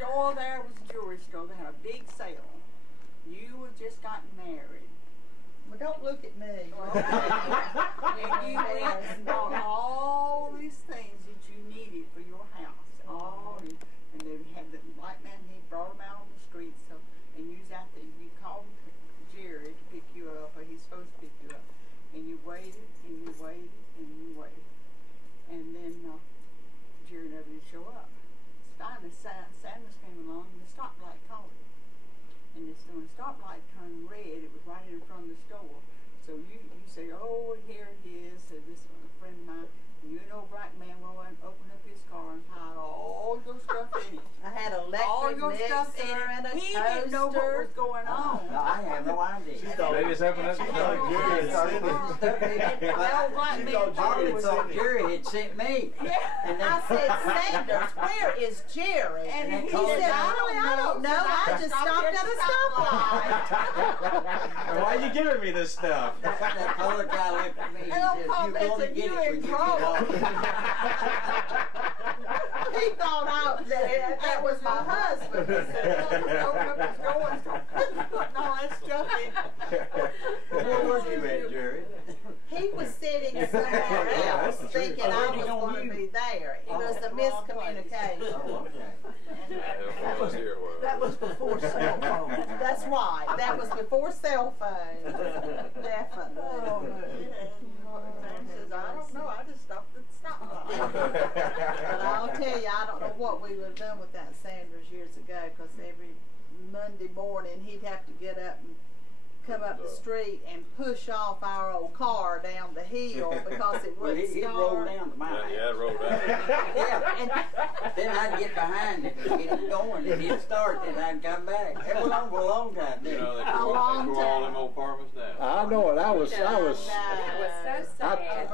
store there was a jewelry store. They had a big sale. You had just gotten married. Well, don't look at me. And you went and bought all these things that you needed for your house. And they had the white man, he brought them out on the street. So, and you was out there, you called Jerry to pick you up, or he's supposed to pick you up. And you waited, and you waited, and you waited. And then Jerry never did show up. Finally, Sanders came along, and the stoplight called him. And when the stoplight turned red, it was right in front of the store. So you say, oh, here it is. So this one, a friend of mine, and you know, black man will open up his car and hide all your stuff in it. I had an electric mixer and a He toaster. didn't know what was going on. No, I have no idea. Maybe it's open up the door. Jerry had sent me. And I said, Sanders, where is Jerry? And he he said, said, I don't know. I just stopped at a stoplight. Why are you giving me this stuff? That colored guy looked at me and says, you're going to get it when you get home. He thought that was my husband. He said, open up his door and start putting all that stuff in. Where was you at, Jerry? He was sitting somewhere else thinking I was going to be there. It was a miscommunication. Oh, okay. That was before cell phone. That's right. That was before cell phone. Definitely. Sam says, I don't know. I just stopped at the stoplight. But I'll tell you, I don't know what we would have done with that Sanders years ago, because every Monday morning he'd have to get up and come up the street and push off our old car down the hill because it wouldn't He'd start. roll down to my house. Yeah, roll down. Yeah, then I'd get behind it and get it going, and he'd start, and I'd come back. It went on for a long time, You didn't know, it? they tore all them old apartments down. I know it. I was. That was so sad.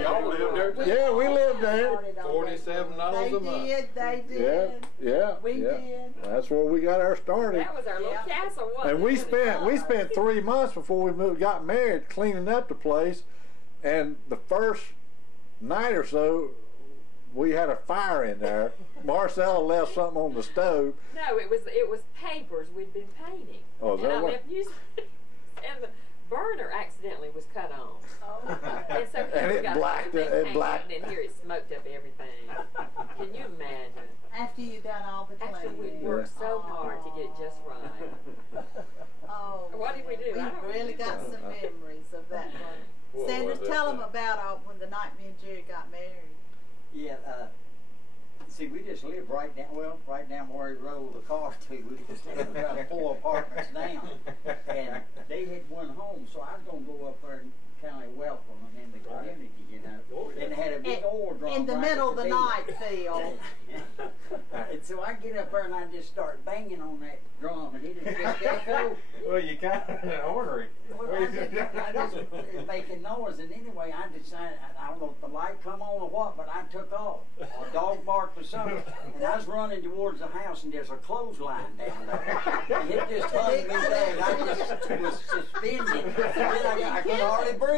Y'all lived there too? Yeah, we lived there. $47 a month. They did. Yeah. We did. That's where we got our starting. That was our little castle, wasn't And it? we spent 3 months before we got married cleaning up the place. And the first night or so, we had a fire in there. Marcella left something on the stove. No, it was papers we'd been painting. Oh, is and that I what? left using and the burner accidentally was cut on. And so And it blacked it. And here it smoked up everything. Can you imagine? After you done all the After we cleaning. worked so hard to get it just right. Oh, What did we do? we I don't really got some memories of that one. What Sanders, was tell that? them about when the night me and Jerry got married. Yeah, see, we just lived right down where he rolled the car to. We just lived about 4 apartments down. And they had one home, so I was going to go up there and kind of welcome them in the community, you know. And they had a big oil drum In the right middle at of the deal. night, Phil. And so I get up there and I just start banging on that drum, and it just echo. Well, you kind of ornery. I just was making noise, and anyway, I decided, I don't know if the light come on or what, but I took off. A dog barked or something, and I was running towards the house, and there's a clothesline down there. And it just hung me there, and I just was suspended. And then I could hardly breathe.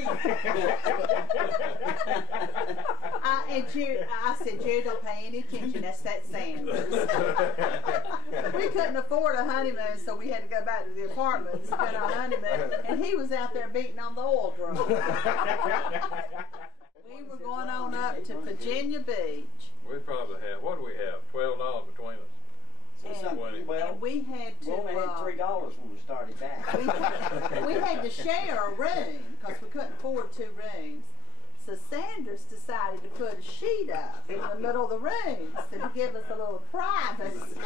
And Jerry, I said, Jerry, don't pay any attention. That's that Sanders. We couldn't afford a honeymoon, so we had to go back to the apartment and spend our honeymoon. And he was out there beating on the oil drum. We were going on up to Virginia Beach. We probably have, what do we have? $12 between us. And we had to. We only had $3 when we started back. We had to share a room because we couldn't afford 2 rooms. So Sanders decided to put a sheet up in the middle of the room to give us a little privacy.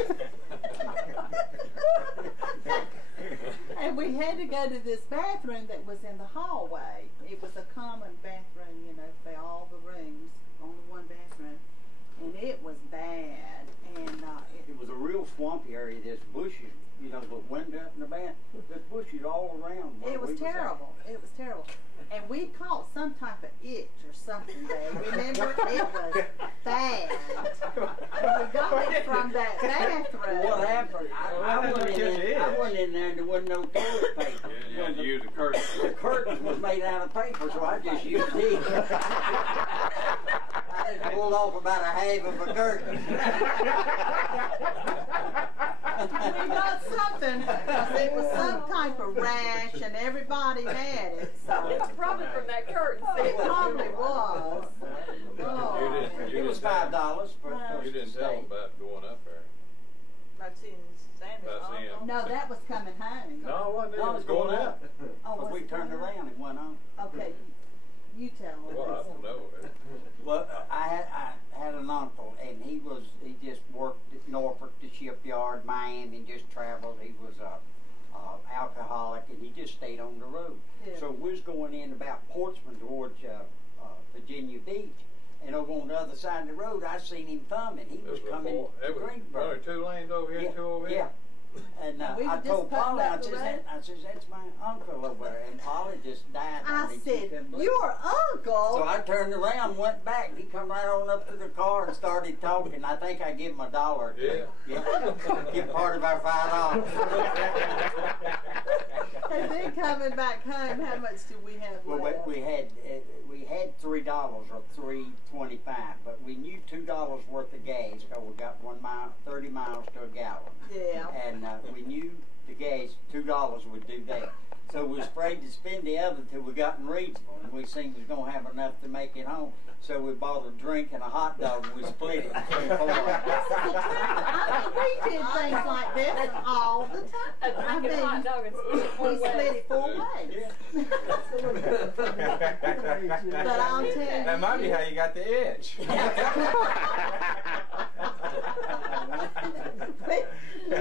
And we had to go to this bathroom that was in the hallway. It was a common bathroom, you know, for all the rooms, only one bathroom. And it was bad. And it was a real swampy area. There's bushes, you know, the window up in the bath. There's bushes all around. It was terrible. It was terrible. And we caught some type of itch or something there. Remember? It was bad. And we got it from that bathroom. What happened? I went in there and there wasn't no toilet paper. You had to use the curtain. The curtains was made out of paper, so I just used it. I just pulled off about a half of a curtain. we got something. 'Cause it was some type of rash, and everybody had it. So It's probably from that curtain. it probably was. Oh. It was $5 for You didn't tell them about going up there. I've seen Sanders. About seeing. No, that was coming home. No, it wasn't. It No, was it's going going up. up. Oh, But was we it turned going up? around and went on. Okay, you tell them. Well, I don't know. Well, I had an uncle, and he just worked at Norfolk, the shipyard, Miami, and just traveled. He was a alcoholic, and he just stayed on the road. Yeah. So we was going in about Portsmouth towards Virginia Beach, and over on the other side of the road, I seen him thumbing. He was coming to It was Greensboro. only 2 lanes over here, 2 over here. Yeah. And We I were told just putting Polly, up I the says, road. that's my uncle over there. And Polly just died. I on me. She said, couldn't believe it. your uncle? So I turned around, went back, and he come right on up to the car and started talking. I think I gave him $1. Yeah. Give part of our $5. And then coming back home, how much do we have Well, left? we had $3 or $3.25, but we knew $2 worth of gas because we got 30 miles to a gallon. Yeah. And we knew the gas, $2 would do that. So we was afraid to spend the other till we got in Reedsville, and we seen we was gonna have enough to make it home. So we bought a drink and a hot dog, and we split it between 4 of us. I mean, we did things like this all the A time. drink and hot dog and split it 4 we split ways. it 4 ways. But I'll tell you. That might be how you got the itch. we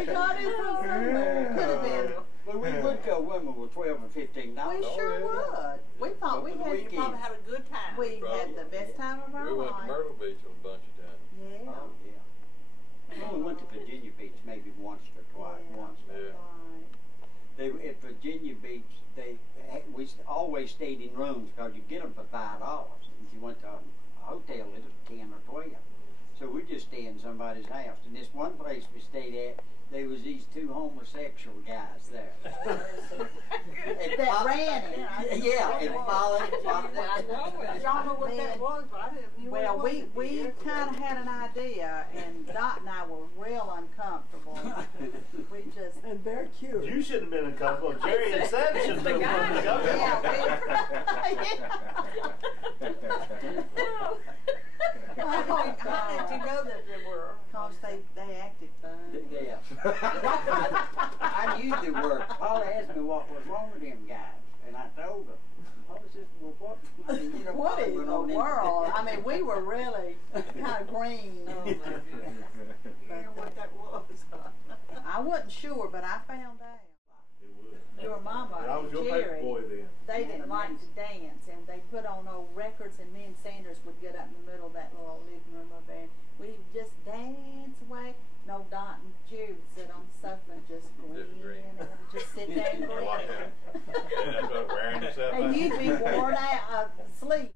got it from somewhere. Could have been. But we would go women with $12 or $15. We sure would. We thought we Over the had weekend. Probably had a good time. we had the best time of our We went to life. Myrtle Beach a bunch of times. Yeah. Oh, yeah. We only went to Virginia Beach maybe once or twice. Yeah. Once. Yeah. Right. At Virginia Beach, we always stayed in rooms because you get them for $5. If you went to a hotel, it was 10 or 12. So we just stay in somebody's house. And this one place we stayed at, there was these 2 homosexual guys there. That ran it. Yeah, and Polly. Y'all know what that was, but I didn't know Well, what it was. we kind of had an idea, and Dot and I were real uncomfortable. We just And very cute. You should have been uncomfortable. Jerry and Sam should have been uncomfortable. How did you know that they were? Because they acted fun. Yeah. I knew they were. Polly asked me what was wrong with them guys, and I told her. Polly says, well, what? I mean, you know, What Polly in went the on into- world? I mean, we were really kind of green. Oh, my goodness. You know what that was? I wasn't sure, but I found out. It would. Your mama I was and your paper Jerry, boy then. they didn't like to dance, and they put on old records, and me and Sanders would get up in the middle of that little living room over there. We'd just dance away. No, Dot and Jerry would sit on the sofa and just grin, and just sit there and Like grin. that. And that's what wearing yourself And out. you'd be worn out, asleep.